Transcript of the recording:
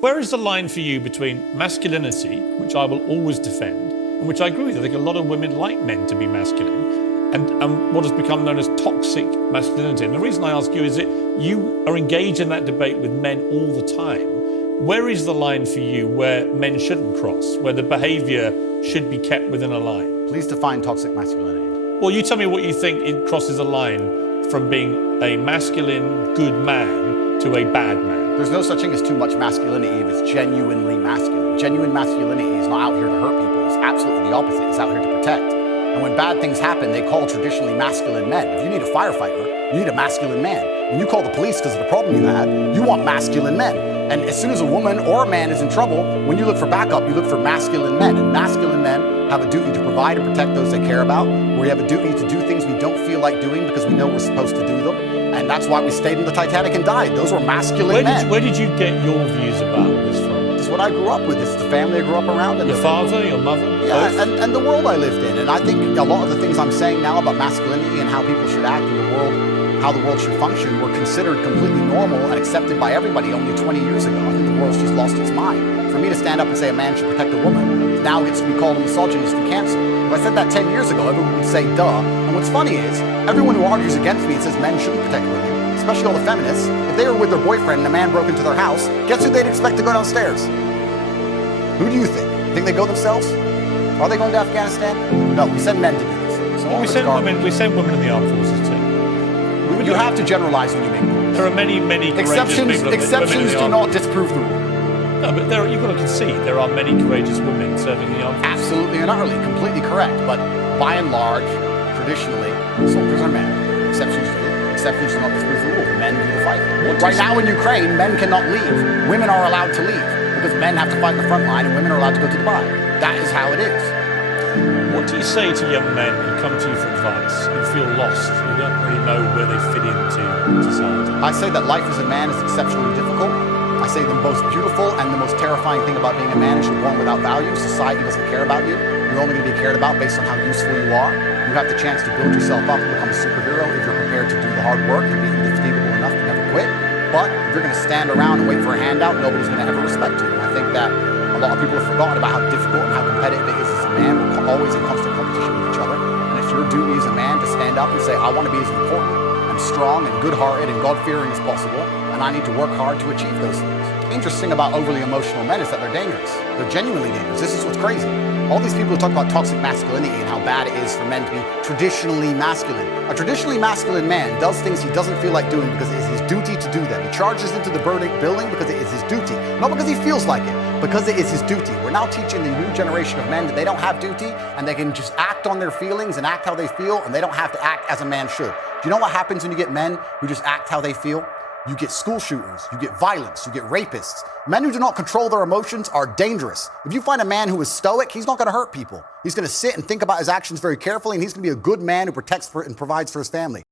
Where is the line for you between masculinity, which I will always defend, and which I agree with? I think a lot of women like men to be masculine, and what has become known as toxic masculinity. And the reason I ask you is that you are engaged in that debate with men all the time. Where is the line for you where men shouldn't cross, where the behaviour should be kept within a line? Please define toxic masculinity. Well, you tell me what you think it crosses a line from being a masculine, good man to a bad man. There's no such thing as too much masculinity if it's genuinely masculine. Genuine masculinity is not out here to hurt people. It's absolutely the opposite. It's out here to protect. And when bad things happen, they call traditionally masculine men. If you need a firefighter, you need a masculine man. When you call the police because of the problem you had, you want masculine men. And as soon as a woman or a man is in trouble, when you look for backup, you look for masculine men. And masculine men have a duty to provide and protect those they care about. We have a duty to do things we don't feel like doing because we know we're supposed to do them. And that's why we stayed in the Titanic and died. Those were masculine men. Where did you get your views about this from? This is what I grew up with. This is the family I grew up around. And your father, your mother? Yeah, and the world I lived in. And I think a lot of the things I'm saying now about masculinity and how people should act in the world, how the world should function, were considered completely normal and accepted by everybody only 20 years ago. I think the world's just lost its mind. For me to stand up and say a man should protect a woman now gets to be called a misogynist and canceled. If I said that 10 years ago, everyone would say, duh. And what's funny is, everyone who argues against me and says men shouldn't protect women, especially all the feminists, if they were with their boyfriend and a man broke into their house, guess who they'd expect to go downstairs? Who do you think? Think they go themselves? Are they going to Afghanistan? No, we send men to do this. So we send women in the armed forces too. You have to generalize when you make rules. There are many exceptions. Exceptions do not disprove the rule. No, but you've got to concede there are many courageous women serving in the armed forces. Absolutely and utterly, completely correct. But by and large, traditionally, soldiers are men. Exceptions do not disprove the rule. Men do the fight. Right now in Ukraine, men cannot leave. Women are allowed to leave because men have to fight in the front line and women are allowed to go to Dubai. That is how it is. What do you say to young men who come to you for advice, who feel lost, who don't really know where they fit into society? I say that life as a man is exceptionally difficult. I say the most beautiful and the most terrifying thing about being a man is you're born without value. Society doesn't care about you. You're only going to be cared about based on how useful you are. You have the chance to build yourself up and become a superhero if you're prepared to do the hard work and be indefatigable enough to never quit. But if you're going to stand around and wait for a handout, nobody's going to ever respect you. And I think that a lot of people have forgotten about how difficult and how competitive it is as a man. We're always in constant competition with each other. And it's your duty as a man to stand up and say, I want to be as important and strong and good-hearted and God-fearing as possible, and I need to work hard to achieve those things. The interesting about overly emotional men is that they're dangerous. They're genuinely dangerous. This is what's crazy. All these people who talk about toxic masculinity and how bad it is for men to be traditionally masculine. A traditionally masculine man does things he doesn't feel like doing because it is his duty to do them. He charges into the building because it is his duty. Not because he feels like it, because it is his duty. We're now teaching the new generation of men that they don't have duty and they can just act on their feelings and act how they feel, and they don't have to act as a man should. Do you know what happens when you get men who just act how they feel? You get school shooters, you get violence, you get rapists. Men who do not control their emotions are dangerous. If you find a man who is stoic, he's not going to hurt people. He's going to sit and think about his actions very carefully, and he's going to be a good man who protects and provides for his family.